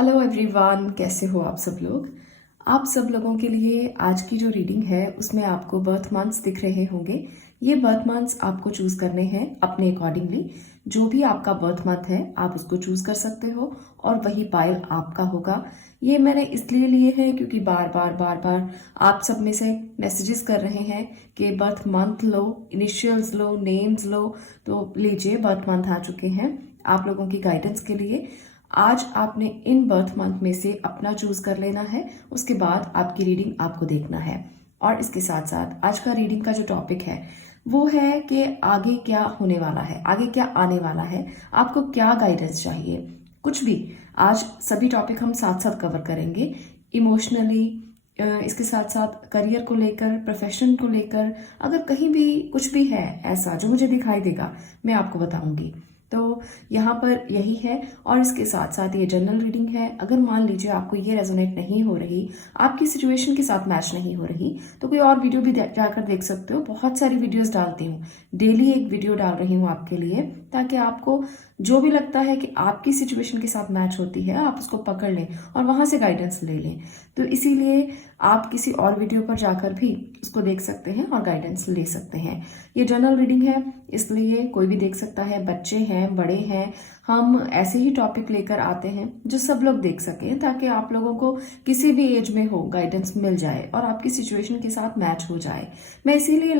Hello everyone, कैसे हो आप सब लोग। आप सब लोगों के लिए आज की जो रीडिंग है उसमें आपको बर्थ मंथ्स दिख रहे होंगे। ये बर्थ मंथ्स आपको चूज करने हैं अपने अकॉर्डिंगली। जो भी आपका बर्थ मंथ है आप उसको चूज कर सकते हो और वही पायल आपका होगा। ये मैंने इसलिए लिए हैं क्योंकि बार बार आप सब में से मैसेजेस कर रहे हैं कि बर्थ मंथ लो, इनिशियल्स लो, नेम्स लो। तो लीजिए, बर्थ मंथ आ चुके हैं आप लोगों की गाइडेंस के लिए। आज आपने इन बर्थ मंथ में से अपना चूज कर लेना है, उसके बाद आपकी रीडिंग आपको देखना है। और इसके साथ साथ आज का रीडिंग का जो टॉपिक है वो है कि आगे क्या होने वाला है, आगे क्या आने वाला है, आपको क्या गाइडेंस चाहिए, कुछ भी। आज सभी टॉपिक हम साथ साथ कवर करेंगे। इमोशनली, इसके साथ साथ करियर को लेकर, प्रोफेशन को लेकर, अगर कहीं भी कुछ भी है ऐसा जो मुझे दिखाई देगा मैं आपको बताऊंगी। तो यहाँ पर यही है। और इसके साथ साथ ये जनरल रीडिंग है। अगर मान लीजिए आपको ये रेजोनेट नहीं हो रही, आपकी सिचुएशन के साथ मैच नहीं हो रही, तो कोई और वीडियो भी जाकर देख सकते हो। बहुत सारी वीडियोस डालती हूँ, डेली एक वीडियो डाल रही हूँ आपके लिए, ताकि आपको जो भी लगता है कि आपकी सिचुएशन के साथ मैच होती है आप उसको पकड़ लें और वहां से गाइडेंस ले लें। तो इसीलिए आप किसी और वीडियो पर जाकर भी उसको देख सकते हैं और गाइडेंस ले सकते हैं। ये जनरल रीडिंग है, इसलिए कोई भी देख सकता है, बच्चे हैं, बड़े हैं। हम ऐसे ही टॉपिक लेकर आते हैं जो सब लोग देख सकें, ताकि आप लोगों को किसी भी एज में हो गाइडेंस मिल जाए और आपकी सिचुएशन के साथ मैच हो जाए। मैं इसीलिए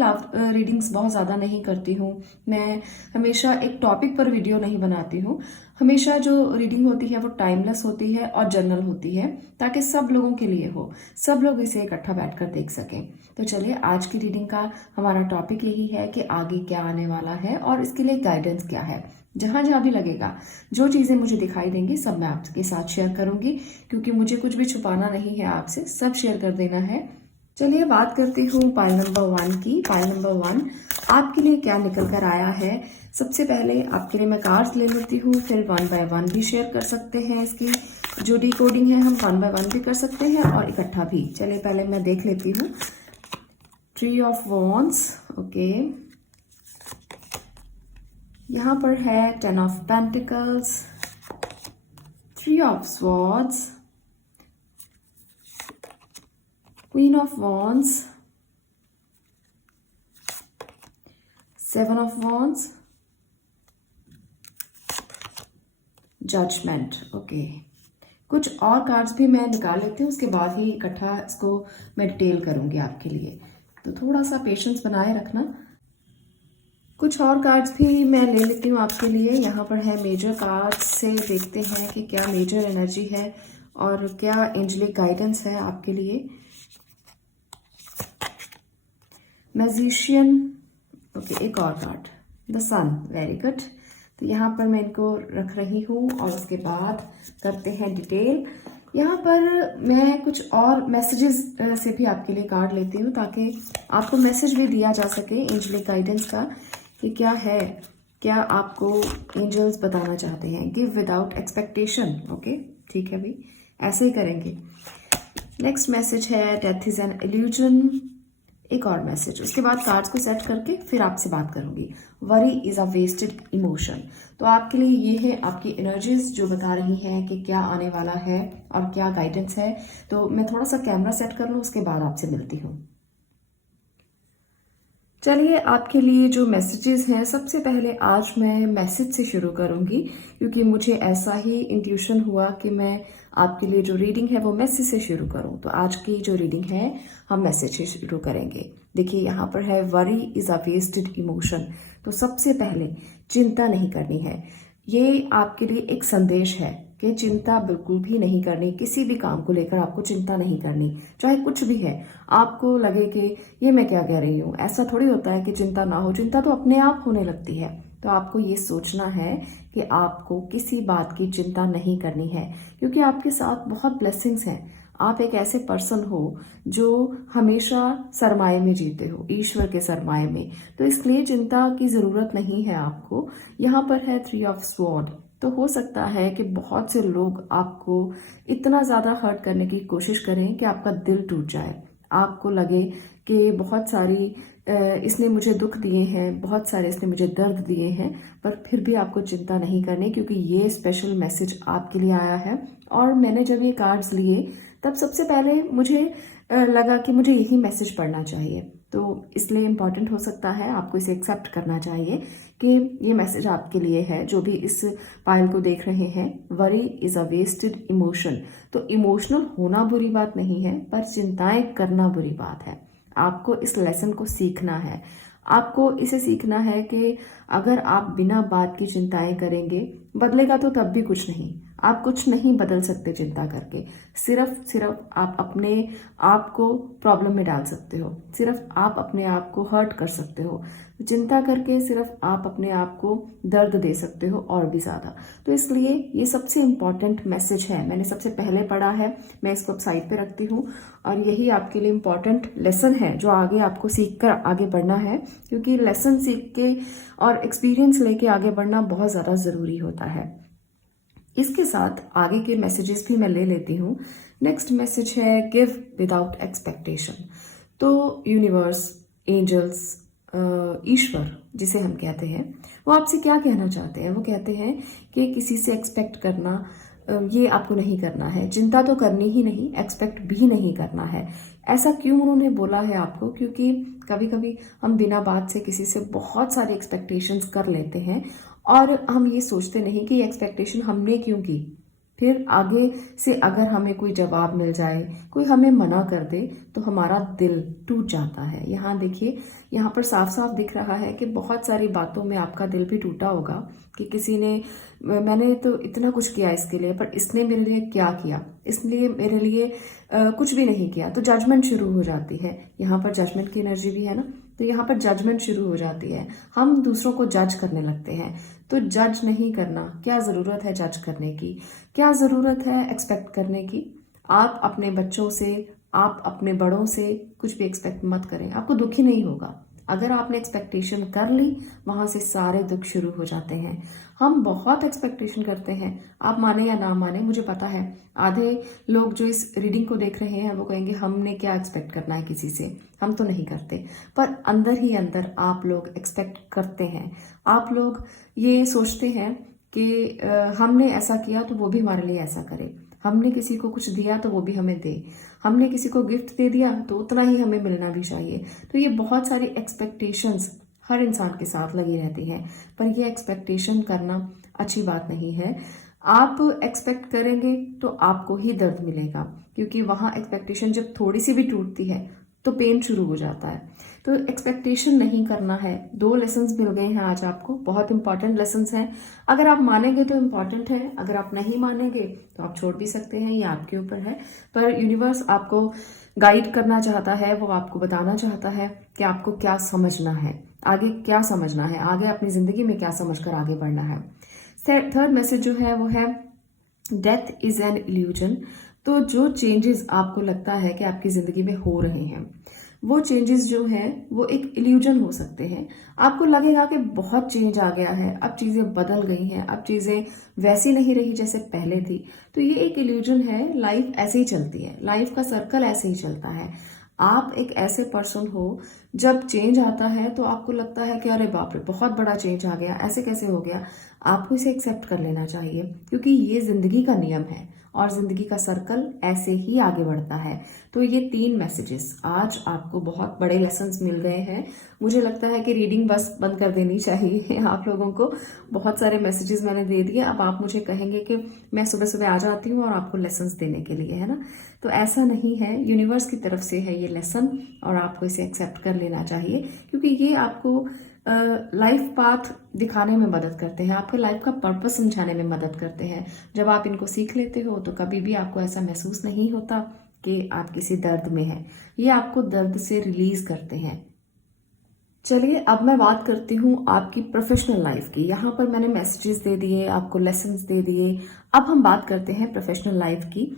रीडिंग्स बहुत ज़्यादा नहीं करती हूँ। मैं हमेशा एक टॉपिक पर वीडियो नहीं बनाती हूँ। हमेशा जो रीडिंग होती है वो टाइमलेस होती है और जनरल होती है, ताकि सब लोगों के लिए हो, सब लोग इसे इकट्ठा बैठकर देख सकें। तो चलिए, आज की रीडिंग का हमारा टॉपिक यही है कि आगे क्या आने वाला है और इसके लिए गाइडेंस क्या है। जहां जहां भी लगेगा, जो चीजें मुझे दिखाई देंगी सब मैं आपके साथ शेयर करूंगी, क्योंकि मुझे कुछ भी छुपाना नहीं है आपसे, सब शेयर कर देना है। चलिए बात करती हूँ पाइल नंबर 1 की। पाइल नंबर 1 आपके लिए क्या निकल कर आया है। सबसे पहले आपके लिए मैं कार्ड्स ले लेती हूँ, फिर 1 बाय 1 भी शेयर कर सकते हैं। इसकी जो डिकोडिंग है हम 1 बाय 1 भी कर सकते हैं और इकट्ठा भी। चलिए पहले मैं देख लेती हूँ। Tree of wands, okay. यहाँ पर है 10 of pentacles, 3 of swords, queen of wands, 7 of wands, judgement, okay. कुछ और कार्ड्स भी मैं निकाल लेती हूँ, उसके बाद ही इकट्ठा इसको मैं डिटेल करूंगी आपके लिए, तो थोड़ा सा पेशेंस बनाए रखना। कुछ और कार्ड्स भी मैं ले लेती हूँ आपके लिए। यहाँ पर है मेजर कार्ड्स से देखते हैं कि क्या मेजर एनर्जी है और क्या एंजेलिक गाइडेंस है आपके लिए। Magician, okay. एक और card, the sun, very good. तो यहाँ पर मैं इनको रख रही हूँ और उसके बाद करते हैं डिटेल। यहाँ पर मैं कुछ और मैसेजेस से भी आपके लिए कार्ड लेती हूँ, ताकि आपको मैसेज भी दिया जा सके एंजेलिक गाइडेंस का कि क्या है, क्या आपको एंजल्स बताना चाहते हैं। गिव विदाउट एक्सपेक्टेशन, ओके, ठीक है भाई, ऐसे ही करेंगे। नेक्स्ट मैसेज है डेथ इज एन इल्यूजन। एक और मैसेज, उसके बाद कार्ड्स को सेट करके फिर आपसे बात करूंगी। Worry is a wasted emotion. तो आपके लिए ये है आपकी एनर्जीज जो बता रही हैं कि क्या आने वाला है और क्या गाइडेंस है। तो मैं थोड़ा सा कैमरा सेट कर लूँ, उसके बाद आपसे मिलती हूँ। चलिए, आपके लिए जो मैसेजेस हैं, सबसे पहले आज मैं मैसेज से शुरू करूंगी, क्योंकि मुझे ऐसा ही इंट्यूशन हुआ कि मैं आपके लिए जो रीडिंग है वो मैसेज से शुरू करूं। तो आज की जो रीडिंग है हम मैसेज से शुरू करेंगे। देखिए, यहाँ पर है worry is a wasted emotion. तो सबसे पहले चिंता नहीं करनी है। ये आपके लिए एक संदेश है कि चिंता बिल्कुल भी नहीं करनी। किसी भी काम को लेकर आपको चिंता नहीं करनी, चाहे कुछ भी है। आपको लगे कि ये मैं क्या कह रही हूँ, ऐसा थोड़ी होता है कि चिंता ना हो। चिंता तो अपने आप होने लगती है। तो आपको ये सोचना है कि आपको किसी बात की चिंता नहीं करनी है, क्योंकि आपके साथ बहुत ब्लेसिंग्स हैं। आप एक ऐसे पर्सन हो जो हमेशा सरमाए में जीते हो, ईश्वर के सरमाए में। तो इसलिए चिंता की जरूरत नहीं है आपको। यहाँ पर है 3 ऑफ स्वॉर्ड। तो हो सकता है कि बहुत से लोग आपको इतना ज्यादा हर्ट करने की कोशिश करें कि आपका दिल टूट जाए। आपको लगे कि बहुत सारी इसने मुझे दुख दिए हैं, बहुत सारे इसने मुझे दर्द दिए हैं, पर फिर भी आपको चिंता नहीं करनी, क्योंकि ये स्पेशल मैसेज आपके लिए आया है। और मैंने जब ये कार्ड्स लिए तब सबसे पहले मुझे लगा कि मुझे यही मैसेज पढ़ना चाहिए, तो इसलिए इम्पॉर्टेंट हो सकता है, आपको इसे एक्सेप्ट करना चाहिए कि ये मैसेज आपके लिए है। जो भी इस पायल को देख रहे हैं, worry is a wasted emotion. तो इमोशनल होना बुरी बात नहीं है, पर चिंताएं करना बुरी बात है। आपको इस लेसन को सीखना है। आपको इसे सीखना है कि अगर आप बिना बात की चिंताएं करेंगे, बदलेगा तो तब भी कुछ नहीं। आप कुछ नहीं बदल सकते चिंता करके। सिर्फ आप अपने आप को प्रॉब्लम में डाल सकते हो, सिर्फ आप अपने आप को हर्ट कर सकते हो। चिंता करके सिर्फ आप अपने आप को दर्द दे सकते हो और भी ज्यादा। तो इसलिए ये सबसे इम्पॉर्टेंट मैसेज है, मैंने सबसे पहले पढ़ा है, मैं इसको साइड पे रखती हूँ, और यही आपके लिए इम्पॉर्टेंट लेसन है जो आगे आपको सीख कर आगे बढ़ना है, क्योंकि लेसन सीख के और एक्सपीरियंस लेके आगे बढ़ना बहुत ज्यादा जरूरी होता है। इसके साथ आगे के मैसेजेस भी मैं ले लेती हूँ। नेक्स्ट मैसेज है गिव विदाउट एक्सपेक्टेशन। तो यूनिवर्स, एंजल्स, ईश्वर जिसे हम कहते हैं, वो आपसे क्या कहना चाहते हैं? वो कहते हैं कि किसी से एक्सपेक्ट करना ये आपको नहीं करना है, चिंता तो करनी ही नहीं, एक्सपेक्ट भी नहीं करना है। ऐसा क्यों उन्होंने बोला है आपको? क्योंकि कभी कभी हम बिना बात से किसी से बहुत सारी एक्सपेक्टेशंस कर लेते हैं और हम ये सोचते नहीं कि ये एक्सपेक्टेशन हमने क्यों की। फिर आगे से अगर हमें कोई जवाब मिल जाए, कोई हमें मना कर दे, तो हमारा दिल टूट जाता है। यहाँ देखिए, यहाँ पर साफ साफ दिख रहा है कि बहुत सारी बातों में आपका दिल भी टूटा होगा कि किसी ने, मैंने तो इतना कुछ किया इसके लिए, पर इसने मेरे लिए क्या किया, इसलिए मेरे लिए कुछ भी नहीं किया। तो जजमेंट शुरू हो जाती है। यहाँ पर जजमेंट की एनर्जी भी है ना, तो यहाँ पर जजमेंट शुरू हो जाती है। हम दूसरों को जज करने लगते हैं। तो जज नहीं करना। क्या जरूरत है जज करने की? क्या जरूरत है एक्सपेक्ट करने की? आप अपने बच्चों से, आप अपने बड़ों से कुछ भी एक्सपेक्ट मत करें, आपको दुख ही नहीं होगा। अगर आपने एक्सपेक्टेशन कर ली, वहां से सारे दुख शुरू हो जाते हैं। हम बहुत एक्सपेक्टेशन करते हैं, आप माने या ना माने, मुझे पता है आधे लोग जो इस रीडिंग को देख रहे हैं वो कहेंगे हमने क्या एक्सपेक्ट करना है किसी से, हम तो नहीं करते। पर अंदर ही अंदर आप लोग एक्सपेक्ट करते हैं। आप लोग ये सोचते हैं कि हमने ऐसा किया तो वो भी हमारे लिए ऐसा करे, हमने किसी को कुछ दिया तो वो भी हमें दे, हमने किसी को गिफ्ट दे दिया तो उतना ही हमें मिलना भी चाहिए। तो ये बहुत सारी एक्सपेक्टेशंस हर इंसान के साथ लगी रहती हैं, पर ये एक्सपेक्टेशन करना अच्छी बात नहीं है। आप एक्सपेक्ट करेंगे तो आपको ही दर्द मिलेगा, क्योंकि वहां एक्सपेक्टेशन जब थोड़ी सी भी टूटती है तो पेन शुरू हो जाता है। तो एक्सपेक्टेशन नहीं करना है। 2 लेसन्स मिल गए हैं आज आपको, बहुत इंपॉर्टेंट लेसन्स हैं। अगर आप मानेंगे तो इम्पॉर्टेंट है, अगर आप नहीं मानेंगे तो आप छोड़ भी सकते हैं, ये आपके ऊपर है। पर यूनिवर्स आपको गाइड करना चाहता है, वो आपको बताना चाहता है कि आपको क्या समझना है, आगे क्या समझना है, आगे अपनी जिंदगी में क्या समझकर आगे बढ़ना है। थर्ड मैसेज जो है वो है डेथ इज एन इल्यूजन। तो जो चेंजेस आपको लगता है कि आपकी जिंदगी में हो रहे हैं, वो चेंजेस जो हैं वो एक इल्यूजन हो सकते हैं। आपको लगेगा कि बहुत चेंज आ गया है, अब चीजें बदल गई हैं, अब चीजें वैसी नहीं रही जैसे पहले थी। तो ये एक इल्यूजन है, लाइफ ऐसे ही चलती है, लाइफ का सर्कल ऐसे ही चलता है। आप एक ऐसे पर्सन हो, जब चेंज आता है तो आपको लगता है कि अरे बाप रे बहुत बड़ा चेंज आ गया, ऐसे कैसे हो गया। आपको इसे एक्सेप्ट कर लेना चाहिए, क्योंकि ये जिंदगी का नियम है और जिंदगी का सर्कल ऐसे ही आगे बढ़ता है। तो ये 3 मैसेजेस आज आपको बहुत बड़े लेसन्स मिल गए हैं। मुझे लगता है कि रीडिंग बस बंद कर देनी चाहिए आप लोगों को। बहुत सारे मैसेजेस मैंने दे दिए, अब आप मुझे कहेंगे कि मैं सुबह सुबह आ जाती हूँ और आपको लेसन्स देने के लिए, है ना। तो ऐसा नहीं है, यूनिवर्स की तरफ से है ये लेसन और आपको इसे एक्सेप्ट कर लेना चाहिए, क्योंकि ये आपको लाइफ पाथ दिखाने में मदद करते हैं, आपके लाइफ का पर्पस समझाने में मदद करते हैं। जब आप इनको सीख लेते हो तो कभी भी आपको ऐसा महसूस नहीं होता कि आप किसी दर्द में हैं। ये आपको दर्द से रिलीज करते हैं। चलिए अब मैं बात करती हूँ आपकी प्रोफेशनल लाइफ की। यहाँ पर मैंने मैसेजेस दे दिए, आपको लेसन्स दे दिए। अब हम बात करते हैं प्रोफेशनल लाइफ की।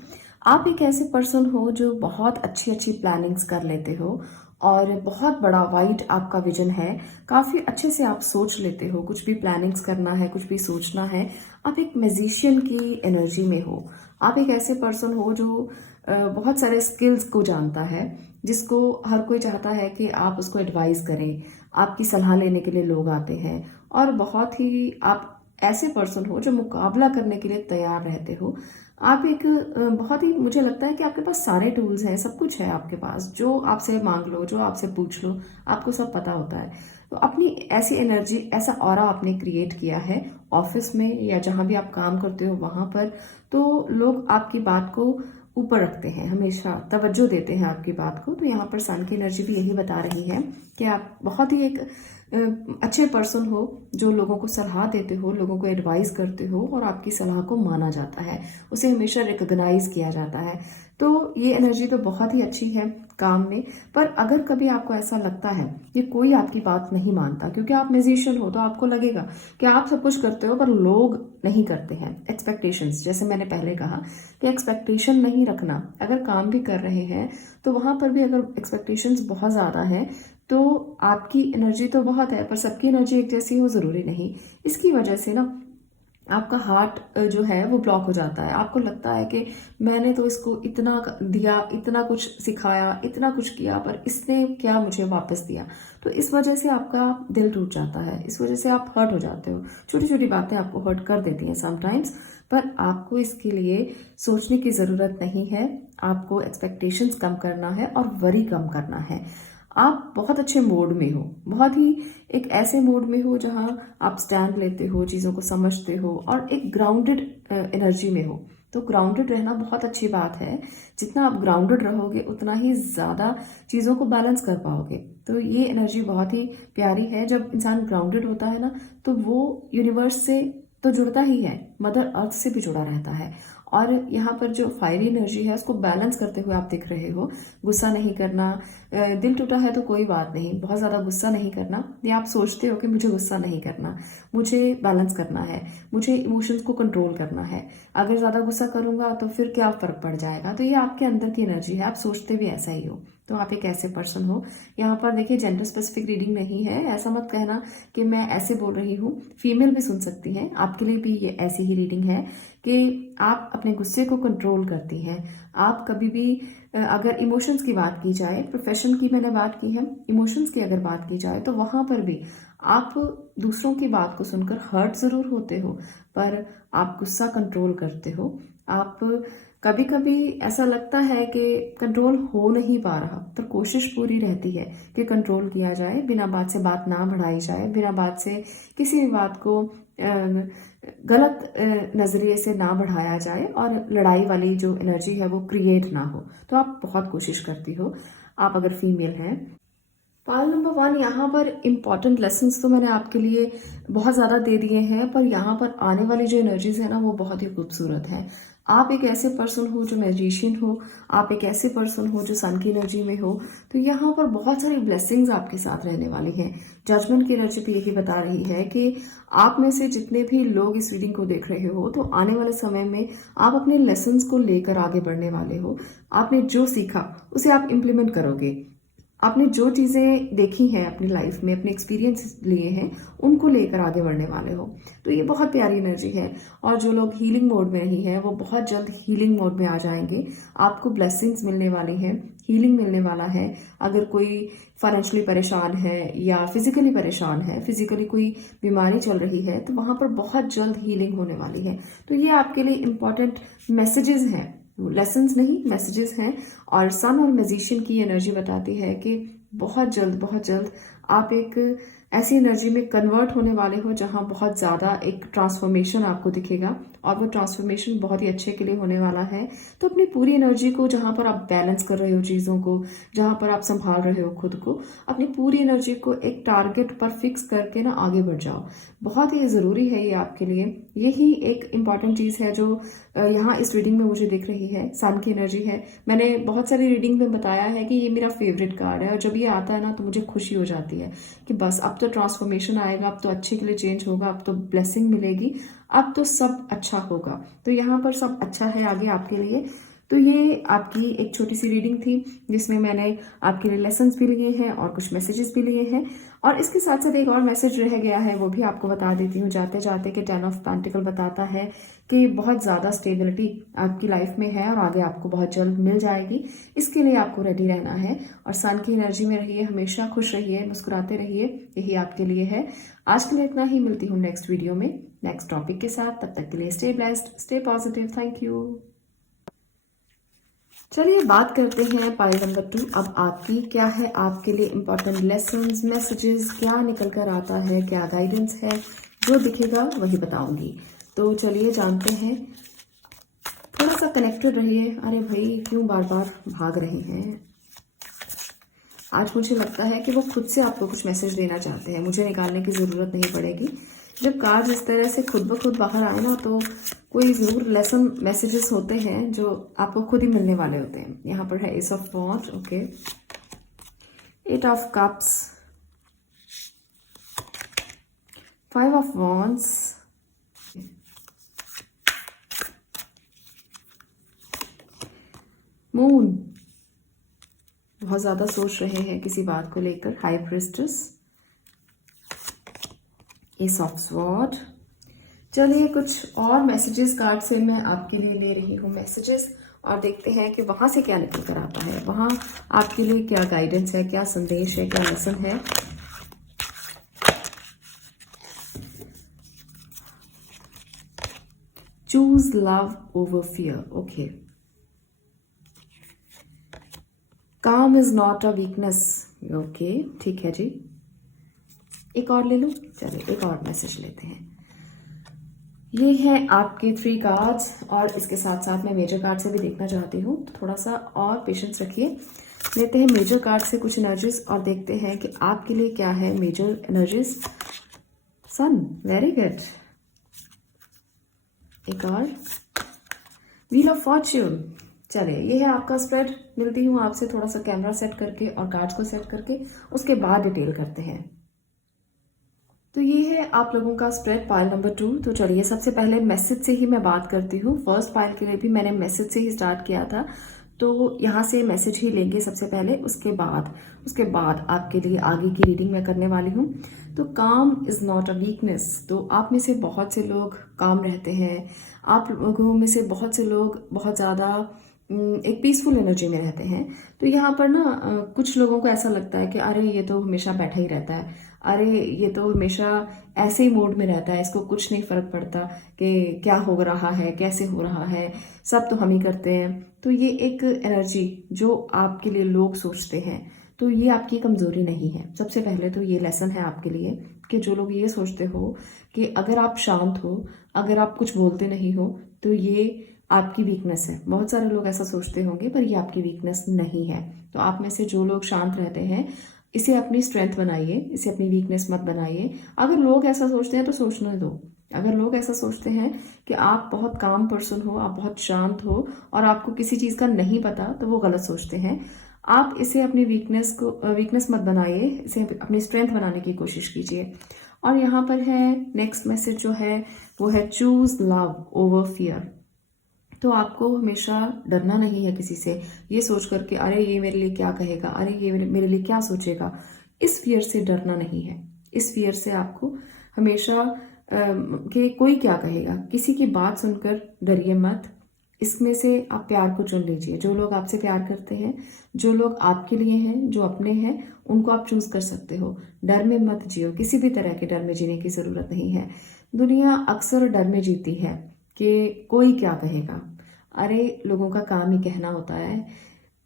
आप एक ऐसे पर्सन हो जो बहुत अच्छी अच्छी प्लानिंग्स कर लेते हो और बहुत बड़ा वाइड आपका विजन है, काफी अच्छे से आप सोच लेते हो, कुछ भी प्लानिंग्स करना है, कुछ भी सोचना है। आप एक मैजिशियन की एनर्जी में हो। आप एक ऐसे पर्सन हो जो बहुत सारे स्किल्स को जानता है, जिसको हर कोई चाहता है कि आप उसको एडवाइस करें, आपकी सलाह लेने के लिए लोग आते हैं, और बहुत ही आप ऐसे पर्सन हो जो मुकाबला करने के लिए तैयार रहते हो। आप एक बहुत ही, मुझे लगता है कि आपके पास सारे टूल्स हैं, सब कुछ है आपके पास, जो आपसे मांग लो, जो आपसे पूछ लो, आपको सब पता होता है। तो अपनी ऐसी एनर्जी, ऐसा ऑरा आपने क्रिएट किया है ऑफिस में या जहां भी आप काम करते हो वहां पर, तो लोग आपकी बात को ऊपर रखते हैं, हमेशा तवज्जो देते हैं आपकी बात को। तो यहाँ पर सन की एनर्जी भी यही बता रही है कि आप बहुत ही एक अच्छे पर्सन हो, जो लोगों को सलाह देते हो, लोगों को एडवाइस करते हो, और आपकी सलाह को माना जाता है, उसे हमेशा रिकॉग्नाइज किया जाता है। तो ये एनर्जी तो बहुत ही अच्छी है काम में। पर अगर कभी आपको ऐसा लगता है कि कोई आपकी बात नहीं मानता, क्योंकि आप म्यूजिशियन हो तो आपको लगेगा कि आप सब कुछ करते हो पर लोग नहीं करते हैं। एक्सपेक्टेशंस, जैसे मैंने पहले कहा कि एक्सपेक्टेशन नहीं रखना, अगर काम भी कर रहे हैं तो वहां पर भी अगर एक्सपेक्टेशंस बहुत ज्यादा है तो आपकी एनर्जी तो बहुत है पर सबकी एनर्जी एक जैसी हो जरूरी नहीं। इसकी वजह से ना आपका हार्ट जो है वो ब्लॉक हो जाता है। आपको लगता है कि मैंने तो इसको इतना दिया, इतना कुछ सिखाया, इतना कुछ किया, पर इसने क्या मुझे वापस दिया। तो इस वजह से आपका दिल टूट जाता है, इस वजह से आप हर्ट हो जाते हो। छोटी छोटी बातें आपको हर्ट कर देती हैं समटाइम्स, पर आपको इसके लिए सोचने की ज़रूरत नहीं है। आपको एक्सपेक्टेशंस कम करना है और वरी कम करना है। आप बहुत अच्छे मोड में हो, बहुत ही एक ऐसे मोड में हो जहां आप स्टैंड लेते हो, चीज़ों को समझते हो, और एक ग्राउंडेड एनर्जी में हो। तो ग्राउंडेड रहना बहुत अच्छी बात है। जितना आप ग्राउंडेड रहोगे उतना ही ज़्यादा चीज़ों को बैलेंस कर पाओगे। तो ये एनर्जी बहुत ही प्यारी है। जब इंसान ग्राउंडेड होता है ना, तो वो यूनिवर्स से तो जुड़ता ही है, मदर अर्थ से भी जुड़ा रहता है। और यहाँ पर जो फायरी एनर्जी है उसको बैलेंस करते हुए आप दिख रहे हो। गुस्सा नहीं करना, दिल टूटा है तो कोई बात नहीं, बहुत ज़्यादा गुस्सा नहीं करना। या आप सोचते हो कि मुझे गुस्सा नहीं करना, मुझे बैलेंस करना है, मुझे इमोशंस को कंट्रोल करना है, अगर ज़्यादा गुस्सा करूंगा तो फिर क्या फ़र्क पड़ जाएगा। तो ये आपके अंदर की एनर्जी है, आप सोचते भी ऐसा ही हो। तो आप एक ऐसे पर्सन हो। यहाँ पर देखिए, जेंडर स्पेसिफिक रीडिंग नहीं है, ऐसा मत कहना कि मैं ऐसे बोल रही हूँ, फीमेल भी सुन सकती हैं। आपके लिए भी ये ऐसी ही रीडिंग है कि आप अपने गुस्से को कंट्रोल करती हैं। आप कभी भी अगर इमोशंस की बात की जाए, प्रोफेशन की मैंने बात की है, इमोशंस की अगर बात की जाए तो वहां पर भी आप दूसरों की बात को सुनकर हर्ट जरूर होते हो, पर आप गुस्सा कंट्रोल करते हो। आप कभी कभी ऐसा लगता है कि कंट्रोल हो नहीं पा रहा, पर कोशिश पूरी रहती है कि कंट्रोल किया जाए, बिना बात से बात ना बढ़ाई जाए, बिना बात से किसी भी बात को गलत नजरिए से ना बढ़ाया जाए, और लड़ाई वाली जो एनर्जी है वो क्रिएट ना हो। तो आप बहुत कोशिश करती हो, आप अगर फीमेल हैं। पाल नंबर 1, यहाँ पर इम्पॉर्टेंट लेसन्स तो मैंने आपके लिए बहुत ज़्यादा दे दिए हैं, पर यहाँ पर आने वाली जो एनर्जीज है ना वो बहुत ही खूबसूरत है। आप एक ऐसे पर्सन हो जो मैजिशियन हो, आप एक ऐसे पर्सन हो जो सन की एनर्जी में हो। तो यहाँ पर बहुत सारी ब्लेसिंग्स आपके साथ रहने वाली हैं। जजमेंट की एनर्जी भी यही बता रही है कि आप में से जितने भी लोग इस रीडिंग को देख रहे हो, तो आने वाले समय में आप अपने लेसन्स को लेकर आगे बढ़ने वाले हो। आपने जो सीखा उसे आप इम्प्लीमेंट करोगे। आपने जो चीज़ें देखी हैं अपनी लाइफ में, अपने एक्सपीरियंस लिए हैं, उनको लेकर आगे बढ़ने वाले हो। तो ये बहुत प्यारी एनर्जी है। और जो लोग हीलिंग मोड में नहीं है वो बहुत जल्द हीलिंग मोड में आ जाएंगे। आपको ब्लेसिंग्स मिलने वाली हैं, हीलिंग मिलने वाला है। अगर कोई फाइनेंशियली परेशान है या फिजिकली परेशान है, फिजिकली कोई बीमारी चल रही है, तो वहां पर बहुत जल्द हीलिंग होने वाली है। तो ये आपके लिए इम्पोर्टेंट मैसेजेस हैं, लेसन्स नहीं, मैसेजेस हैं। और सन और मैजिशियन की एनर्जी बताती है कि बहुत जल्द आप एक ऐसी एनर्जी में कन्वर्ट होने वाले हो जहां बहुत ज़्यादा एक ट्रांसफॉर्मेशन आपको दिखेगा, और वो ट्रांसफॉर्मेशन बहुत ही अच्छे के लिए होने वाला है। तो अपनी पूरी एनर्जी को, जहां पर आप बैलेंस कर रहे हो चीज़ों को, जहां पर आप संभाल रहे हो खुद को, अपनी पूरी एनर्जी को एक टारगेट पर फिक्स करके ना आगे बढ़ जाओ। बहुत ही ज़रूरी है ये आपके लिए। यही एक इम्पॉर्टेंट चीज़ है जो यहाँ इस रीडिंग में मुझे दिख रही है। सन की एनर्जी है। मैंने बहुत सारी रीडिंग में बताया है कि ये मेरा फेवरेट कार्ड है, और जब ये आता है ना तो मुझे खुशी हो जाती है कि बस अब तो ट्रांसफॉर्मेशन आएगा, अब तो अच्छे के लिए चेंज होगा, अब तो ब्लेसिंग मिलेगी, अब तो सब अच्छा होगा। तो यहाँ पर सब अच्छा है आगे आपके लिए। तो ये आपकी एक छोटी सी रीडिंग थी जिसमें मैंने आपके लिए लेसन्स भी लिए हैं और कुछ मैसेजेस भी लिए हैं, और इसके साथ साथ एक और मैसेज रह गया है वो भी आपको बता देती हूँ जाते जाते कि 10 ऑफ पेंटिकल बताता है कि बहुत ज़्यादा स्टेबिलिटी आपकी लाइफ में है और आगे आपको बहुत जल्द मिल जाएगी। इसके लिए आपको रेडी रहना है और सन की एनर्जी में रहिए, हमेशा खुश रहिए, मुस्कुराते रहिए, यही आपके लिए है। आज के लिए इतना ही, मिलती हूँ नेक्स्ट वीडियो में नेक्स्ट टॉपिक के साथ। तब तक के लिए stay blessed, stay positive, thank you. चलिए बात करते हैं पाइल नंबर 2। अब आपकी क्या है, आपके लिए इंपॉर्टेंट लेसन्स, मैसेजेस क्या निकल कर आता है, क्या गाइडेंस है, जो दिखेगा वही बताऊंगी। तो चलिए जानते हैं। थोड़ा सा कनेक्टेड रहिए। अरे भाई क्यों बार बार भाग रहे हैं? आज मुझे लगता है कि वो खुद से आपको कुछ मैसेज देना चाहते हैं, मुझे निकालने की ज़रूरत नहीं पड़ेगी। जब कार्ड इस तरह से खुद ब खुद बाहर आए ना, तो कोई ज़रूर लेसन मैसेजेस होते हैं जो आपको खुद ही मिलने वाले होते हैं। यहाँ पर है S of wands, okay, 8 of cups, 5 of wands, moon, बहुत ज़्यादा सोच रहे हैं किसी बात को लेकर, high priestess, S of sword. चलिए कुछ और मैसेजेस कार्ड से मैं आपके लिए ले रही हूँ मैसेजेस, और देखते हैं कि वहाँ से क्या निकल कर आता है, वहाँ आपके लिए क्या गाइडेंस है, क्या संदेश है, क्या लेसन है। Choose love over fear, okay. Calm is not a weakness, okay, ठीक है जी। एक और ले लूं, चलिए एक और मैसेज लेते हैं। ये है आपके 3 कार्ड्स, और इसके साथ साथ मैं मेजर कार्ड से भी देखना चाहती हूँ, तो थोड़ा सा और पेशेंस रखिए। लेते हैं मेजर कार्ड से कुछ एनर्जीज और देखते हैं कि आपके लिए क्या है मेजर एनर्जीज। सन, वेरी गुड। एक और, व्हील ऑफ फॉर्च्यून। चलिए ये है आपका स्प्रेड। मिलती हूँ आपसे थोड़ा सा कैमरा सेट करके और कार्ड्स को सेट करके, उसके बाद डिटेल करते हैं। तो ये है आप लोगों का स्प्रेड पाइल नंबर 2। तो चलिए सबसे पहले मैसेज से ही मैं बात करती हूँ। फर्स्ट पाइल के लिए भी मैंने मैसेज से ही स्टार्ट किया था, तो यहाँ से मैसेज ही लेंगे सबसे पहले, उसके बाद आपके लिए आगे की रीडिंग मैं करने वाली हूँ। तो काम इज़ नॉट अ वीकनेस। तो आप में से बहुत से लोग काम रहते हैं, आप लोगों में से बहुत से लोग बहुत ज़्यादा एक पीसफुल एनर्जी में रहते हैं। तो यहाँ पर ना कुछ लोगों को ऐसा लगता है कि अरे ये तो हमेशा बैठा ही रहता है, अरे ये तो हमेशा ऐसे ही मूड में रहता है, इसको कुछ नहीं फर्क पड़ता कि क्या हो रहा है, कैसे हो रहा है, सब तो हम ही करते हैं। तो ये एक एनर्जी जो आपके लिए लोग सोचते हैं, तो ये आपकी कमज़ोरी नहीं है। सबसे पहले तो ये लेसन है आपके लिए कि जो लोग ये सोचते हो कि अगर आप शांत हो, अगर आप कुछ बोलते नहीं हो, तो ये आपकी वीकनेस है। बहुत सारे लोग ऐसा सोचते होंगे, पर ये आपकी वीकनेस नहीं है। तो आप में से जो लोग शांत रहते हैं, इसे अपनी स्ट्रेंथ बनाइए, इसे अपनी वीकनेस मत बनाइए। अगर लोग ऐसा सोचते हैं तो सोचने दो। अगर लोग ऐसा सोचते हैं कि आप बहुत काम पर्सन हो, आप बहुत शांत हो और आपको किसी चीज़ का नहीं पता, तो वो गलत सोचते हैं। आप इसे अपनी वीकनेस मत बनाइए, इसे अपनी स्ट्रेंथ बनाने की कोशिश कीजिए। और यहाँ पर है नेक्स्ट मैसेज जो है वो है चूज लव ओवर फियर। तो आपको हमेशा डरना नहीं है किसी से, ये सोच करके अरे ये मेरे लिए क्या कहेगा, अरे ये मेरे लिए क्या सोचेगा, इस फियर से डरना नहीं है। इस फियर से आपको हमेशा कि कोई क्या कहेगा, किसी की बात सुनकर डरिए मत। इसमें से आप प्यार को चुन लीजिए। जो लोग आपसे प्यार करते हैं, जो लोग आपके लिए हैं, जो अपने हैं, उनको आप चूज कर सकते हो। डर में मत जियो, किसी भी तरह के डर में जीने की जरूरत नहीं है। दुनिया अक्सर डर में जीती है कि कोई क्या कहेगा। अरे लोगों का काम ही कहना होता है,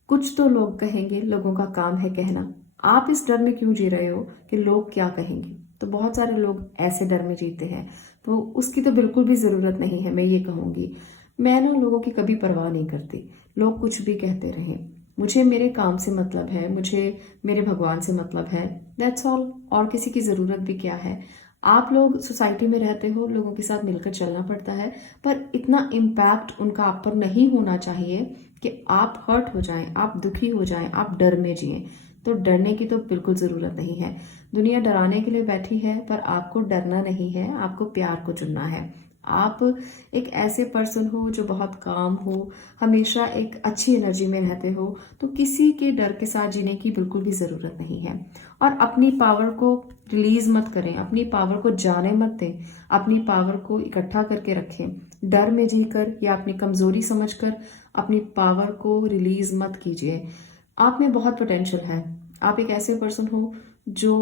कुछ तो लोग कहेंगे, लोगों का काम है कहना। आप इस डर में क्यों जी रहे हो कि लोग क्या कहेंगे? तो बहुत सारे लोग ऐसे डर में जीते हैं, तो उसकी तो बिल्कुल भी ज़रूरत नहीं है। मैं ये कहूँगी, मैं ना लोगों की कभी परवाह नहीं करती, लोग कुछ भी कहते रहें। मुझे मेरे काम से मतलब है, मुझे मेरे भगवान से मतलब है, दैट्स ऑल। और किसी की ज़रूरत भी क्या है? आप लोग सोसाइटी में रहते हो, लोगों के साथ मिलकर चलना पड़ता है, पर इतना इम्पैक्ट उनका आप पर नहीं होना चाहिए कि आप हर्ट हो जाएं, आप दुखी हो जाएं, आप डर में जिएं। तो डरने की तो बिल्कुल ज़रूरत नहीं है। दुनिया डराने के लिए बैठी है, पर आपको डरना नहीं है, आपको प्यार को चुनना है। आप एक ऐसे पर्सन हो जो बहुत काम हो, हमेशा एक अच्छी एनर्जी में रहते हो, तो किसी के डर के साथ जीने की बिल्कुल भी ज़रूरत नहीं है। और अपनी पावर को रिलीज मत करें, अपनी पावर को जाने मत दें, अपनी पावर को इकट्ठा करके रखें। डर में जीकर या अपनी कमज़ोरी समझकर अपनी पावर को रिलीज मत कीजिए। आप में बहुत पोटेंशियल है। आप एक ऐसे पर्सन हो जो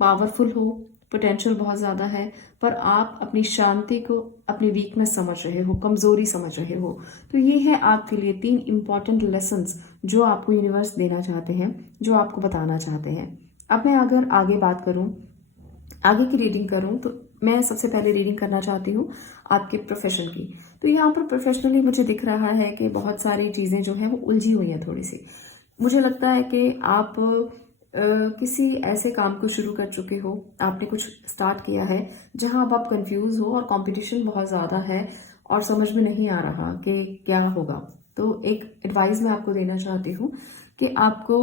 पावरफुल हो, पोटेंशियल बहुत ज़्यादा है, पर आप अपनी शांति को अपनी वीकनेस समझ रहे हो, कमज़ोरी समझ रहे हो। तो ये है आपके लिए 3 इम्पॉर्टेंट लेसन्स जो आपको यूनिवर्स देना चाहते हैं, जो आपको बताना चाहते हैं। अब मैं अगर आगे बात करूं, आगे की रीडिंग करूं, तो मैं सबसे पहले रीडिंग करना चाहती हूँ आपके प्रोफेशन की। तो यहाँ पर प्रोफेशनली मुझे दिख रहा है कि बहुत सारी चीज़ें जो हैं वो उलझी हुई हैं थोड़ी सी। मुझे लगता है कि आप किसी ऐसे काम को शुरू कर चुके हो, आपने कुछ स्टार्ट किया है जहां अब आप कंफ्यूज हो और कंपटीशन बहुत ज़्यादा है और समझ में नहीं आ रहा कि क्या होगा। तो एक एडवाइस मैं आपको देना चाहती हूँ कि आपको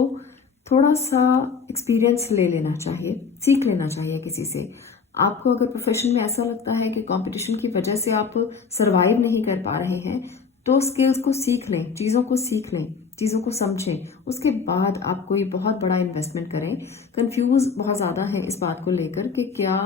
थोड़ा सा एक्सपीरियंस ले लेना चाहिए, सीख लेना चाहिए किसी से। आपको अगर प्रोफेशन में ऐसा लगता है कि कंपटीशन की वजह से आप सरवाइव नहीं कर पा रहे हैं, तो स्किल्स को सीख लें, चीज़ों को सीख लें, चीज़ों को समझें। उसके बाद आप कोई बहुत बड़ा इन्वेस्टमेंट करें। कंफ्यूज बहुत ज़्यादा है इस बात को लेकर कि क्या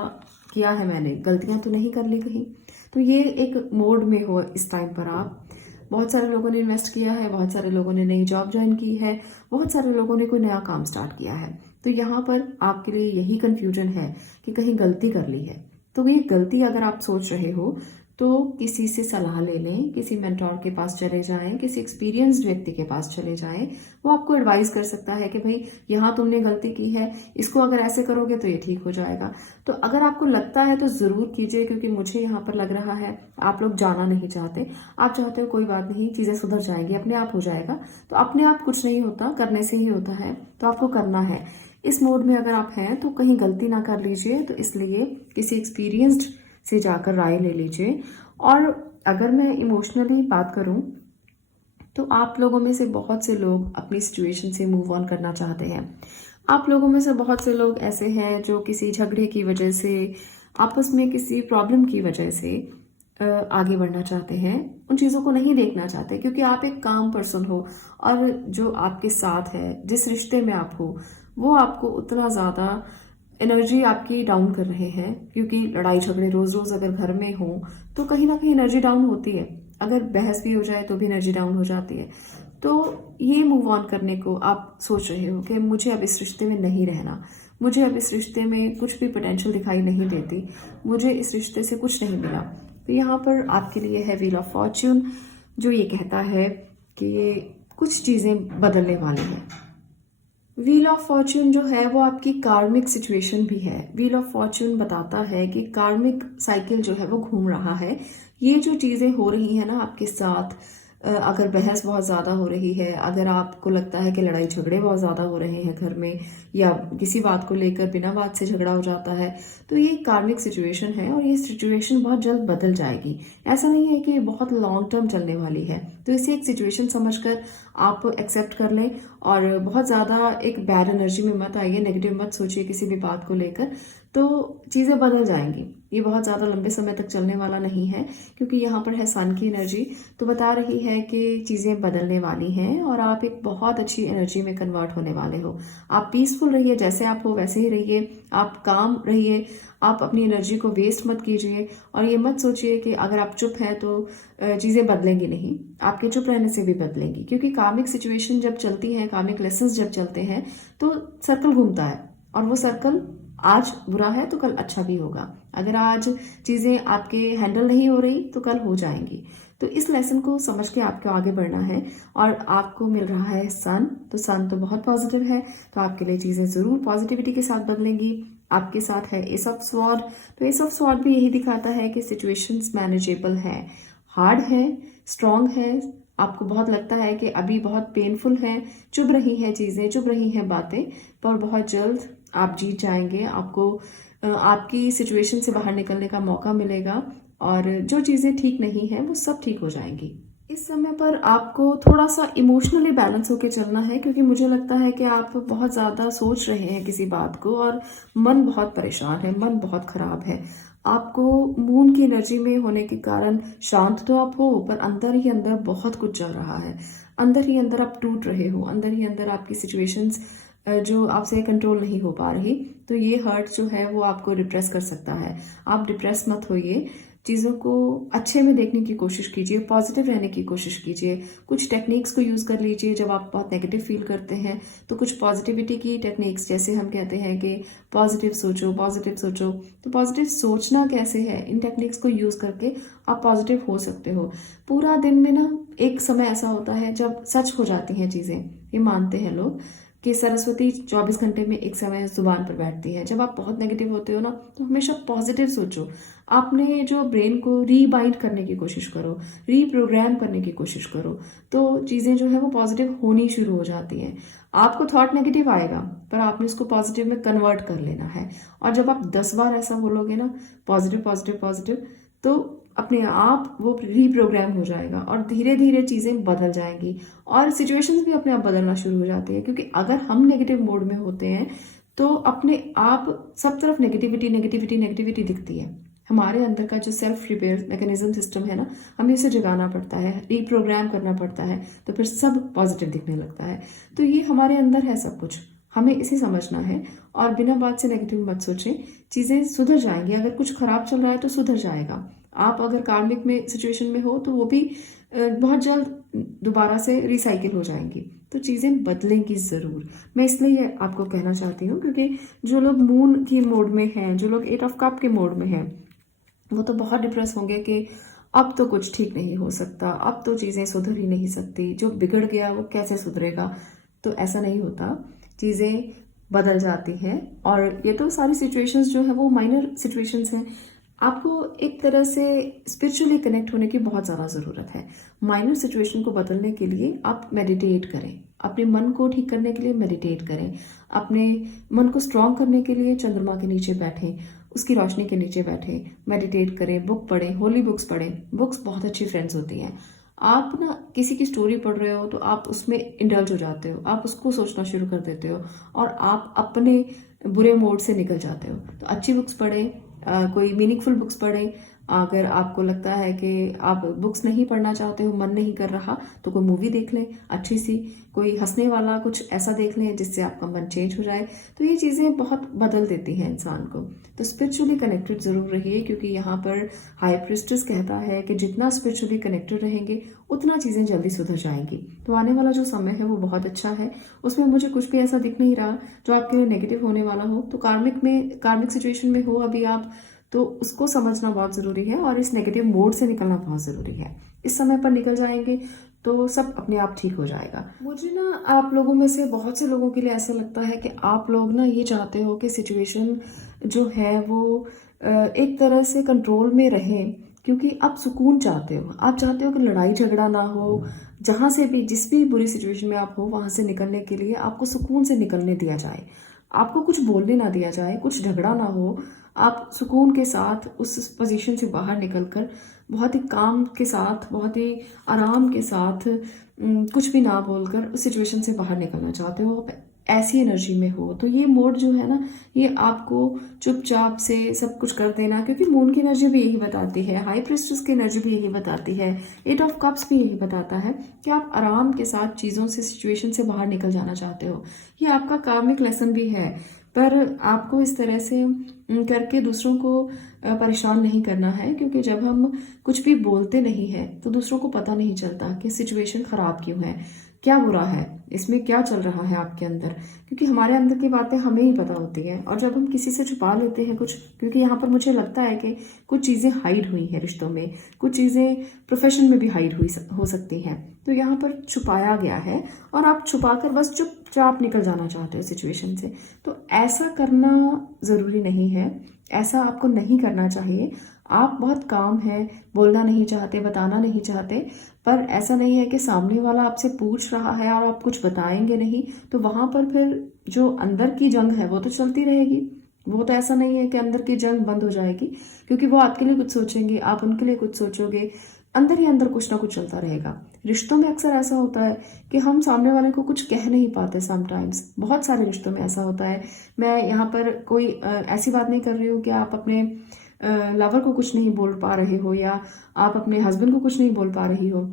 किया है मैंने, गलतियां तो नहीं कर ली कहीं। तो ये एक मोड में हो इस टाइम पर आप। बहुत सारे लोगों ने इन्वेस्ट किया है, बहुत सारे लोगों ने नई जॉब ज्वाइन की है, बहुत सारे लोगों ने कोई नया काम स्टार्ट किया है। तो यहाँ पर आपके लिए यही कंफ्यूजन है कि कहीं गलती कर ली है। तो ये गलती अगर आप सोच रहे हो तो किसी से सलाह ले लें, किसी मेंटोर के पास चले जाएं, किसी एक्सपीरियंस्ड व्यक्ति के पास चले जाएं। वो आपको एडवाइस कर सकता है कि भाई यहाँ तुमने गलती की है, इसको अगर ऐसे करोगे तो ये ठीक हो जाएगा। तो अगर आपको लगता है तो ज़रूर कीजिए, क्योंकि मुझे यहाँ पर लग रहा है आप लोग जाना नहीं चाहते। आप चाहते हो कोई बात नहीं, चीज़ें सुधर जाएंगी, अपने आप हो जाएगा। तो अपने आप कुछ नहीं होता, करने से ही होता है। तो आपको करना है। इस मोड में अगर आप हैं तो कहीं गलती ना कर लीजिए, तो इसलिए किसी एक्सपीरियंस्ड से जाकर राय ले लीजिए। और अगर मैं इमोशनली बात करूं तो आप लोगों में से बहुत से लोग अपनी सिचुएशन से मूव ऑन करना चाहते हैं। आप लोगों में से बहुत से लोग ऐसे हैं जो किसी झगड़े की वजह से, आपस में किसी प्रॉब्लम की वजह से आगे बढ़ना चाहते हैं, उन चीज़ों को नहीं देखना चाहते, क्योंकि आप एक काम पर्सन हो और जो आपके साथ है, जिस रिश्ते में आप हो, वो आपको उतना ज़्यादा एनर्जी आपकी डाउन कर रहे हैं। क्योंकि लड़ाई झगड़े रोज रोज अगर घर में हो तो कहीं ना कहीं एनर्जी डाउन होती है। अगर बहस भी हो जाए तो भी एनर्जी डाउन हो जाती है। तो ये मूव ऑन करने को आप सोच रहे हो कि मुझे अब इस रिश्ते में नहीं रहना, मुझे अब इस रिश्ते में कुछ भी पोटेंशियल दिखाई नहीं देती, मुझे इस रिश्ते से कुछ नहीं मिला। तो यहाँ पर आपके लिए है व्हील ऑफ फॉर्च्यून, जो ये कहता है कि कुछ चीज़ें बदलने वाली हैं। व्हील ऑफ फॉर्च्यून जो है वो आपकी कार्मिक सिचुएशन भी है। व्हील ऑफ फॉर्च्यून बताता है कि कार्मिक साइकिल जो है वो घूम रहा है। ये जो चीज़ें हो रही हैं ना आपके साथ, अगर बहस बहुत ज़्यादा हो रही है, अगर आपको लगता है कि लड़ाई झगड़े बहुत ज़्यादा हो रहे हैं घर में, या किसी बात को लेकर बिना बात से झगड़ा हो जाता है, तो ये कार्मिक सिचुएशन है और ये सिचुएशन बहुत जल्द बदल जाएगी। ऐसा नहीं है कि ये बहुत लॉन्ग टर्म चलने वाली है। तो इसे एक सिचुएशन समझकर आप एक्सेप्ट कर लें और बहुत ज़्यादा एक बैड एनर्जी में मत आइए, नेगेटिव मत सोचिए किसी भी बात को लेकर, तो चीज़ें बदल जाएंगी। ये बहुत ज़्यादा लंबे समय तक चलने वाला नहीं है, क्योंकि यहाँ पर है सन की एनर्जी, तो बता रही है कि चीज़ें बदलने वाली हैं और आप एक बहुत अच्छी एनर्जी में कन्वर्ट होने वाले हो। आप पीसफुल रहिए, जैसे आप हो वैसे ही रहिए, आप काम रहिए, आप अपनी एनर्जी को वेस्ट मत कीजिए। और ये मत सोचिए कि अगर आप चुप हैं तो चीज़ें बदलेंगी नहीं, आपके चुप रहने से भी बदलेंगी। क्योंकि कार्मिक सिचुएशन जब चलती है, कार्मिक लेसन्स जब चलते हैं, तो सर्कल घूमता है और वो सर्कल आज बुरा है तो कल अच्छा भी होगा। अगर आज चीज़ें आपके हैंडल नहीं हो रही तो कल हो जाएंगी। तो इस लेसन को समझ के आपको आगे बढ़ना है। और आपको मिल रहा है सन, तो सन तो बहुत पॉजिटिव है, तो आपके लिए चीज़ें ज़रूर पॉजिटिविटी के साथ बदलेंगी। आपके साथ है एस ऑफ स्वॉर्ड, तो एस ऑफ स्वॉर्ड भी यही दिखाता है कि सिचुएशंस मैनेजेबल है, हार्ड है, स्ट्रॉन्ग है, आपको बहुत लगता है कि अभी बहुत पेनफुल है, चुभ रही हैं चीज़ें, चुभ रही हैं बातें, पर बहुत जल्द आप जीत जाएंगे। आपको आपकी सिचुएशन से बाहर निकलने का मौका मिलेगा और जो चीज़ें ठीक नहीं है वो सब ठीक हो जाएंगी। इस समय पर आपको थोड़ा सा इमोशनली बैलेंस होकर चलना है, क्योंकि मुझे लगता है कि आप बहुत ज़्यादा सोच रहे हैं किसी बात को और मन बहुत परेशान है, मन बहुत ख़राब है। आपको मून की एनर्जी में होने के कारण शांत तो आप हो, पर अंदर ही अंदर बहुत कुछ चल रहा है। अंदर ही अंदर आप टूट रहे हो, अंदर ही अंदर आपकी सिचुएशंस जो आपसे कंट्रोल नहीं हो पा रही। तो ये हर्ट जो है वो आपको डिप्रेस कर सकता है। आप डिप्रेस मत होइए, चीज़ों को अच्छे में देखने की कोशिश कीजिए, पॉजिटिव रहने की कोशिश कीजिए। कुछ टेक्निक्स को यूज़ कर लीजिए। जब आप बहुत नेगेटिव फील करते हैं तो कुछ पॉजिटिविटी की टेक्निक्स, जैसे हम कहते हैं कि पॉजिटिव सोचो, पॉजिटिव सोचो। तो पॉजिटिव सोचना कैसे है, इन टेक्निक्स को यूज़ करके आप पॉजिटिव हो सकते हो। पूरा दिन में ना एक समय ऐसा होता है जब सच हो जाती हैं चीज़ें। ये मानते हैं लोग कि सरस्वती 24 घंटे में एक समय जुबान पर बैठती है। जब आप बहुत नेगेटिव होते हो ना, तो हमेशा पॉजिटिव सोचो। आपने जो ब्रेन को रीबाइंड करने की कोशिश करो, रीप्रोग्राम करने की कोशिश करो, तो चीज़ें जो है वो पॉजिटिव होनी शुरू हो जाती हैं। आपको थॉट नेगेटिव आएगा, पर आपने उसको पॉजिटिव में कन्वर्ट कर लेना है। और जब आप 10 बार ऐसा बोलोगे ना, पॉजिटिव पॉजिटिव पॉजिटिव, तो अपने आप वो रीप्रोग्राम हो जाएगा और धीरे धीरे चीज़ें बदल जाएंगी और सिचुएशंस भी अपने आप बदलना शुरू हो जाती है। क्योंकि अगर हम नेगेटिव मोड में होते हैं तो अपने आप सब तरफ नेगेटिविटी नेगेटिविटी नेगेटिविटी दिखती है। हमारे अंदर का जो सेल्फ रिपेयर मैकेनिज्म सिस्टम है ना, हमें उसे जगाना पड़ता है, रीप्रोग्राम करना पड़ता है, तो फिर सब पॉजिटिव दिखने लगता है। तो ये हमारे अंदर है सब कुछ, हमें इसे समझना है और बिना बात से नेगेटिव मत सोचें। चीज़ें सुधर जाएंगी। अगर कुछ खराब चल रहा है तो सुधर जाएगा। आप अगर कार्मिक में सिचुएशन में हो तो वो भी बहुत जल्द दोबारा से रिसाइकिल हो जाएंगी। तो चीज़ें बदलेंगी ज़रूर। मैं इसलिए आपको कहना चाहती हूँ क्योंकि जो लोग मून की मोड में हैं, जो लोग 8 ऑफ कप के मोड में हैं, वो तो बहुत डिप्रेस होंगे कि अब तो कुछ ठीक नहीं हो सकता, अब तो चीज़ें सुधर ही नहीं सकती, जो बिगड़ गया वो कैसे सुधरेगा। तो ऐसा नहीं होता, चीज़ें बदल जाती हैं। और ये तो सारी सिचुएशंस जो है वो माइनर सिचुएशंस हैं। आपको एक तरह से स्पिरिचुअली कनेक्ट होने की बहुत ज़्यादा ज़रूरत है। माइनर सिचुएशन को बदलने के लिए आप मेडिटेट करें, अपने मन को ठीक करने के लिए मेडिटेट करें, अपने मन को स्ट्रॉन्ग करने के लिए चंद्रमा के नीचे बैठें, उसकी रोशनी के नीचे बैठें, मेडिटेट करें, बुक पढ़ें, होली बुक्स पढ़ें। बुक्स बहुत अच्छी फ्रेंड्स होती हैं। आप ना किसी की स्टोरी पढ़ रहे हो तो आप उसमें इंडल्ज हो जाते हो, आप उसको सोचना शुरू कर देते हो और आप अपने बुरे मोड से निकल जाते हो। तो अच्छी बुक्स पढ़ें, कोई मीनिंगफुल बुक्स पढ़ें। अगर आपको लगता है कि आप बुक्स नहीं पढ़ना चाहते हो, मन नहीं कर रहा, तो कोई मूवी देख लें अच्छी सी, कोई हंसने वाला कुछ ऐसा देख लें जिससे आपका मन चेंज हो जाए। तो ये चीज़ें बहुत बदल देती हैं इंसान को। तो स्पिरिचुअली कनेक्टेड ज़रूर रहिए, क्योंकि यहाँ पर हाई प्रिस्टेस कहता है कि जितना स्पिरिचुअली कनेक्टेड रहेंगे उतना चीज़ें जल्दी सुधर जाएंगी। तो आने वाला जो समय है वो बहुत अच्छा है। उसमें मुझे कुछ भी ऐसा दिख नहीं रहा जो आपके लिए नेगेटिव होने वाला हो। तो कार्मिक सिचुएशन में हो अभी आप, तो उसको समझना बहुत ज़रूरी है और इस नेगेटिव मोड से निकलना बहुत ज़रूरी है। इस समय पर निकल जाएंगे तो सब अपने आप ठीक हो जाएगा। मुझे ना आप लोगों में से बहुत से लोगों के लिए ऐसा लगता है कि आप लोग ना ये चाहते हो कि सिचुएशन जो है वो एक तरह से कंट्रोल में रहे, क्योंकि आप सुकून चाहते हो। आप चाहते हो कि लड़ाई झगड़ा ना हो, जहाँ से भी जिस भी बुरी सिचुएशन में आप हो वहाँ से निकलने के लिए आपको सुकून से निकलने दिया जाए, आपको कुछ बोलने ना दिया जाए, कुछ झगड़ा ना हो। आप सुकून के साथ उस पोजीशन से बाहर निकलकर बहुत ही काम के साथ, बहुत ही आराम के साथ, कुछ भी ना बोलकर उस सिचुएशन से बाहर निकलना चाहते हो। आप ऐसी एनर्जी में हो तो ये मोड जो है ना, ये आपको चुपचाप से सब कुछ कर देना, क्योंकि मून की एनर्जी भी यही बताती है, हाई प्रिस्टेस की एनर्जी भी यही बताती है, 8 ऑफ कप्स भी यही बताता है कि आप आराम के साथ चीज़ों से, सिचुएशन से बाहर निकल जाना चाहते हो। ये आपका कार्मिक लेसन भी है, पर आपको इस तरह से करके दूसरों को परेशान नहीं करना है। क्योंकि जब हम कुछ भी बोलते नहीं है तो दूसरों को पता नहीं चलता कि सिचुएशन खराब क्यों है, क्या बुरा है, इसमें क्या चल रहा है आपके अंदर, क्योंकि हमारे अंदर की बातें हमें ही पता होती हैं। और जब हम किसी से छुपा लेते हैं कुछ, क्योंकि यहाँ पर मुझे लगता है कि कुछ चीज़ें हाइड हुई हैं रिश्तों में, कुछ चीज़ें प्रोफेशन में भी हाइड हो सकती हैं, तो यहाँ पर छुपाया गया है और आप छुपाकर बस चुपचाप निकल जाना चाहते हो सिचुएशन से। तो ऐसा करना ज़रूरी नहीं है, ऐसा आपको नहीं करना चाहिए। आप बहुत काम है, बोलना नहीं चाहते, बताना नहीं चाहते, पर ऐसा नहीं है कि सामने वाला आपसे पूछ रहा है और आप कुछ बताएंगे नहीं, तो वहाँ पर फिर जो अंदर की जंग है वो तो चलती रहेगी। वो तो ऐसा नहीं है कि अंदर की जंग बंद हो जाएगी, क्योंकि वो आपके लिए कुछ सोचेंगे, आप उनके लिए कुछ सोचोगे, अंदर ही अंदर कुछ ना कुछ चलता रहेगा। रिश्तों में अक्सर ऐसा होता है कि हम सामने वाले को कुछ कह नहीं पाते समटाइम्स, बहुत सारे रिश्तों में ऐसा होता है। मैं यहाँ पर कोई ऐसी बात नहीं कर रही हूँ कि आप अपने लवर को कुछ नहीं बोल पा रहे हो, या आप अपने हस्बैंड को कुछ नहीं बोल पा रही हो,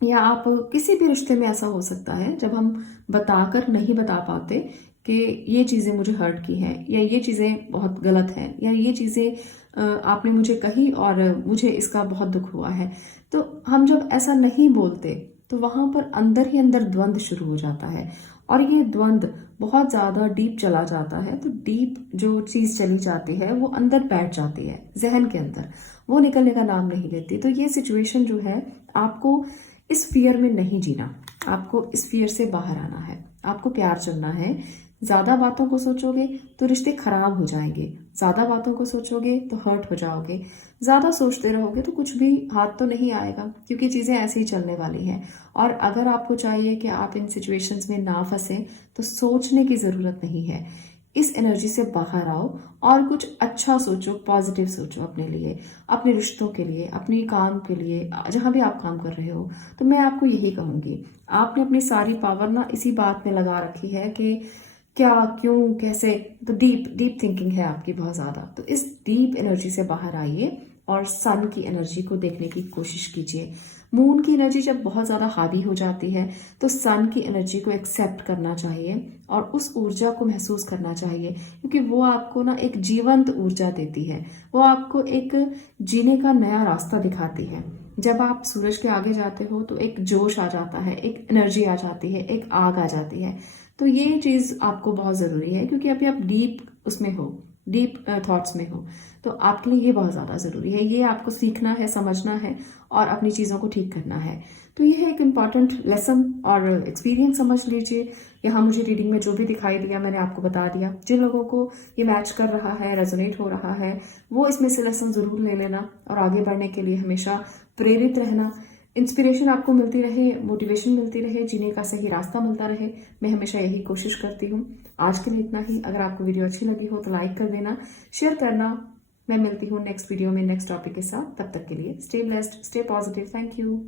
या आप किसी भी रिश्ते में ऐसा हो सकता है जब हम बताकर नहीं बता पाते कि ये चीज़ें मुझे हर्ट की हैं, या ये चीज़ें बहुत गलत हैं, या ये चीज़ें आपने मुझे कही और मुझे इसका बहुत दुख हुआ है। तो हम जब ऐसा नहीं बोलते तो वहाँ पर अंदर ही अंदर द्वंद्व शुरू हो जाता है, और ये द्वंद्व बहुत ज़्यादा डीप चला जाता है। तो डीप जो चीज़ चली जाती है वो अंदर बैठ जाती है जहन के अंदर, वो निकलने का नाम नहीं लेती। तो ये सिचुएशन जो है, आपको इस फियर में नहीं जीना, आपको इस फियर से बाहर आना है, आपको प्यार चलना है। ज़्यादा बातों को सोचोगे तो रिश्ते खराब हो जाएंगे, ज़्यादा बातों को सोचोगे तो हर्ट हो जाओगे, ज़्यादा सोचते रहोगे तो कुछ भी हाथ तो नहीं आएगा, क्योंकि चीज़ें ऐसे ही चलने वाली हैं। और अगर आपको चाहिए कि आप इन सिचुएशंस में ना फंसें, तो सोचने की ज़रूरत नहीं है। इस एनर्जी से बाहर आओ और कुछ अच्छा सोचो, पॉजिटिव सोचो अपने लिए, अपने रिश्तों के लिए, अपने काम के लिए, जहाँ भी आप काम कर रहे हो। तो मैं आपको यही कहूँगी, आपने अपनी सारी पावर ना इसी बात में लगा रखी है कि क्या, क्यों, कैसे। तो डीप थिंकिंग है आपकी बहुत ज़्यादा। तो इस डीप एनर्जी से बाहर आइए और सन की एनर्जी को देखने की कोशिश कीजिए। मून की एनर्जी जब बहुत ज़्यादा हावी हो जाती है तो सन की एनर्जी को एक्सेप्ट करना चाहिए और उस ऊर्जा को महसूस करना चाहिए, क्योंकि वो आपको ना एक जीवंत ऊर्जा देती है, वो आपको एक जीने का नया रास्ता दिखाती है। जब आप सूरज के आगे जाते हो तो एक जोश आ जाता है, एक एनर्जी आ जाती है, एक आग आ जाती है। तो ये चीज़ आपको बहुत ज़रूरी है, क्योंकि अभी आप डीप उसमें हो, डीप थॉट्स में हो। तो आपके लिए ये बहुत ज़्यादा ज़रूरी है, ये आपको सीखना है, समझना है और अपनी चीज़ों को ठीक करना है। तो ये है एक इम्पॉर्टेंट लेसन और एक्सपीरियंस समझ लीजिए। यहाँ मुझे रीडिंग में जो भी दिखाई दिया मैंने आपको बता दिया। जिन लोगों को ये मैच कर रहा है, रेजोनेट हो रहा है, वो इसमें से लेसन ज़रूर ले लेना और आगे बढ़ने के लिए हमेशा प्रेरित रहना। इंस्पिरेशन आपको मिलती रहे, मोटिवेशन मिलती रहे, जीने का सही रास्ता मिलता रहे, मैं हमेशा यही कोशिश करती हूँ। आज के लिए इतना ही। अगर आपको वीडियो अच्छी लगी हो तो लाइक कर देना, शेयर करना। मैं मिलती हूँ नेक्स्ट वीडियो में नेक्स्ट टॉपिक के साथ। तब तक के लिए stay blessed, stay positive. Thank you.